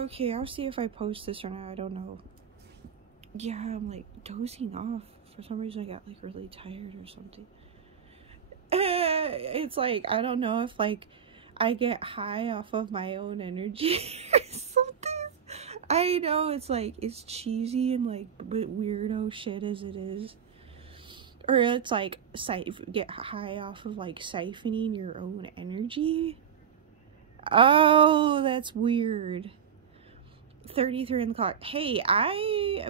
Okay, I'll see if I post this or not. I don't know. Yeah, I'm like dozing off. For some reason, I got like really tired or something. It's like, I don't know if like I get high off of my own energy or something. I know it's like, it's cheesy and like weirdo shit as it is. Or it's like, get high off of like siphoning your own energy. Oh, that's weird. 33 on the clock. Hey,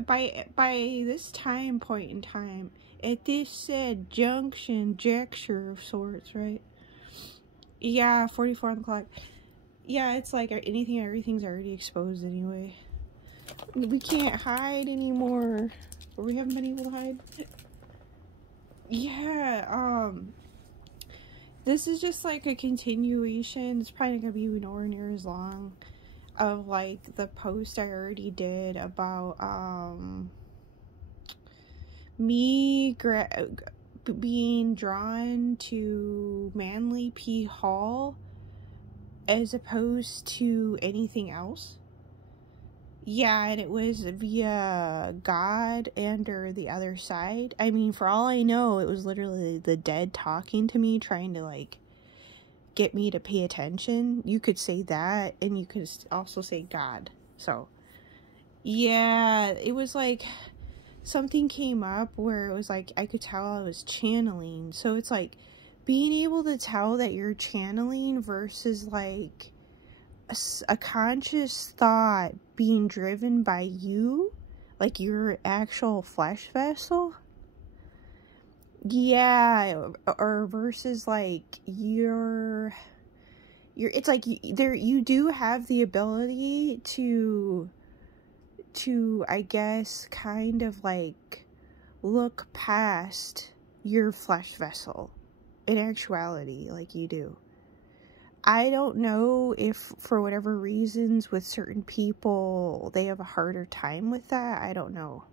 by this time point in time, at this said juncture of sorts, right? Yeah, 44 on the clock. Yeah, it's like everything's already exposed anyway. We can't hide anymore. Or we haven't been able to hide. Yeah, this is just like a continuation. It's probably not gonna be nowhere near as long of like the post I already did about me being drawn to Manly P. Hall as opposed to anything else. Yeah, and it was via God and or the other side. I mean, for all I know, it was literally the dead talking to me, trying to like get me to pay attention. You could say that, and you could also say God. So yeah, it was like something came up where it was like I could tell I was channeling. So it's like being able to tell that you're channeling versus like a conscious thought being driven by you, like your actual flesh vessel. Yeah, or versus like you're it's like you do have the ability to I guess kind of like look past your flesh vessel in actuality, like you do. I don't know if for whatever reasons with certain people they have a harder time with that. I don't know.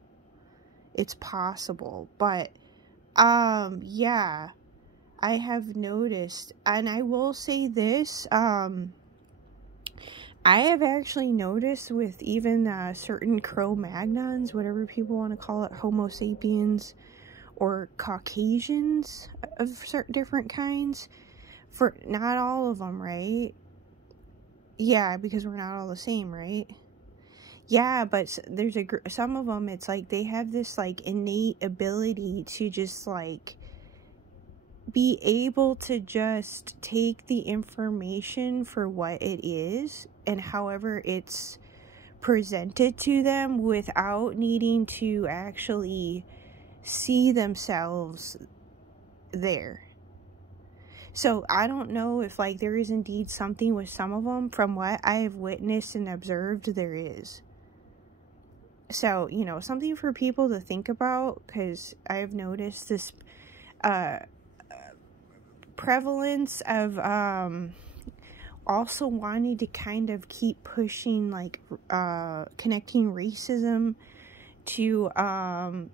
It's possible, but yeah, I have noticed, and I will say this, I have actually noticed with even certain Cro-Magnons, whatever people want to call it, Homo sapiens or Caucasians of certain different kinds, for not all of them, right? Yeah, because we're not all the same, right? Yeah, but there's some of them, it's like they have this like innate ability to just like be able to just take the information for what it is and however it's presented to them without needing to actually see themselves there. So I don't know if like there is indeed something with some of them. From what I have witnessed and observed, there is. So, you know, something for people to think about, because I've noticed this prevalence of also wanting to kind of keep pushing like connecting racism to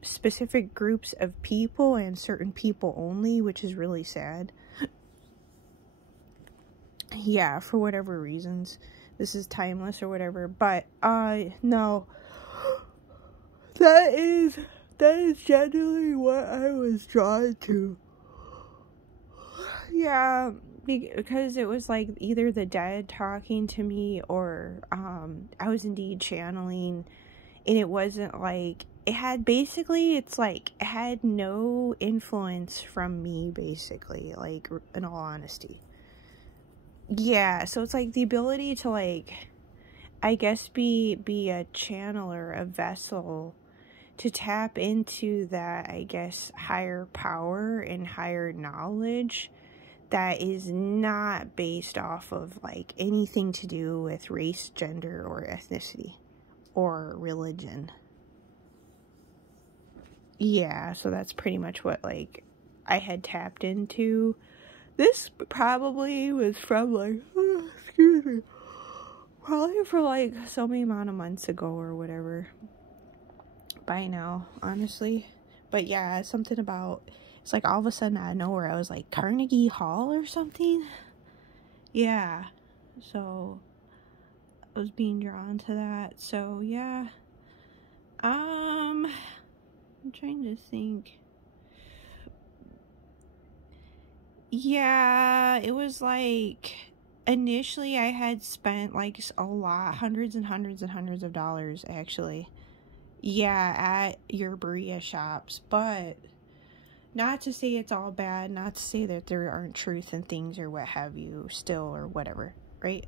specific groups of people and certain people only, which is really sad. Yeah, for whatever reasons. This is timeless or whatever, but no. That is generally what I was drawn to. Yeah, because it was like either the dead talking to me or I was indeed channeling, and it wasn't like it had basically, it's like it had no influence from me, basically, like, in all honesty. Yeah, so it's like the ability to like, I guess be a channeler, a vessel to tap into that, I guess, higher power and higher knowledge that is not based off of like anything to do with race, gender, or ethnicity or religion. Yeah, so that's pretty much what like I had tapped into. This probably was from like, excuse me, probably for like so many amount of months ago or whatever. By now, honestly. But yeah, something about, it's like all of a sudden out of nowhere I was like Carnegie Hall or something. Yeah, so was being drawn to that. So yeah. I'm trying to think. Yeah, it was like, initially I had spent like a lot, hundreds and hundreds and hundreds of dollars actually. Yeah, at your Berea shops, but not to say it's all bad, not to say that there aren't truth in things or what have you still or whatever, right?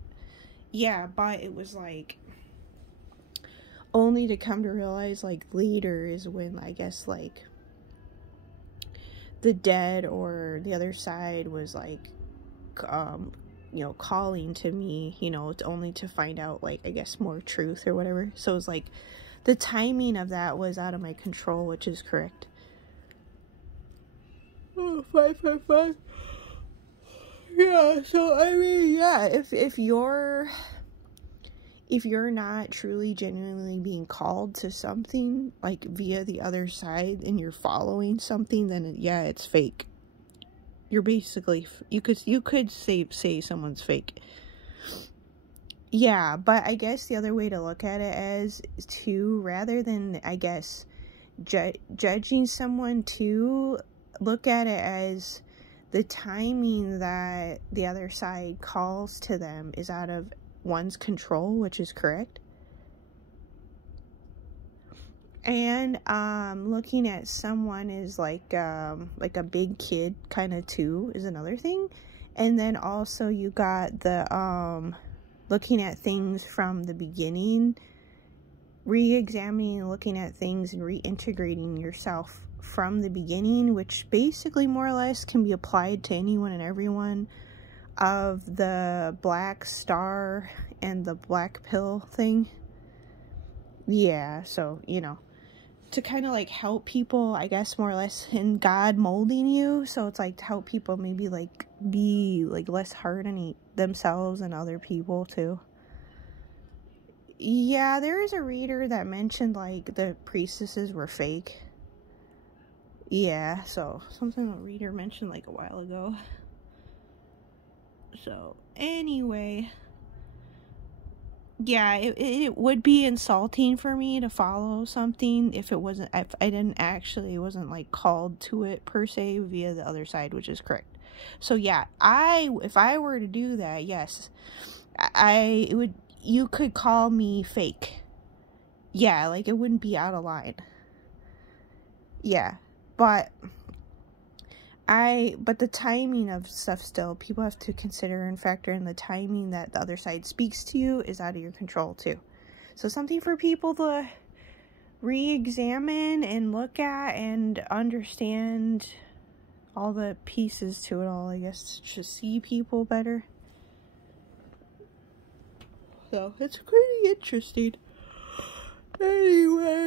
Yeah, but it was like, only to come to realize like later is when I guess like the dead or the other side was like, you know, calling to me, you know, only to find out like, I guess, more truth or whatever. So it was like, the timing of that was out of my control, which is correct. Oh, 555. Yeah, so I mean, yeah, if you're not truly genuinely being called to something like via the other side and you're following something, then yeah, it's fake. You're basically, you could say someone's fake. Yeah, but I guess the other way to look at it as too, rather than I guess judging someone, to look at it as the timing that the other side calls to them is out of one's control, which is correct. And looking at someone is like a big kid kind of too is another thing. And then also you got the looking at things from the beginning, re-examining, looking at things and reintegrating yourself from the beginning, which basically more or less can be applied to anyone and everyone, of the black star and the black pill thing. Yeah, so, you know, to kind of like help people, I guess, more or less in God molding you. So it's like to help people maybe like be like less hard on themselves and other people too. Yeah, there is a reader that mentioned like the priestesses were fake. Yeah, so something a reader mentioned like a while ago. So anyway, yeah, it would be insulting for me to follow something if I wasn't like called to it per se via the other side, which is correct. So yeah, if I were to do that, yes, you could call me fake. Yeah, like it wouldn't be out of line. Yeah, but the timing of stuff still, people have to consider and factor in the timing that the other side speaks to you is out of your control too. So something for people to re-examine and look at and understand all the pieces to it all, I guess, to see people better. So it's pretty interesting. Anyway.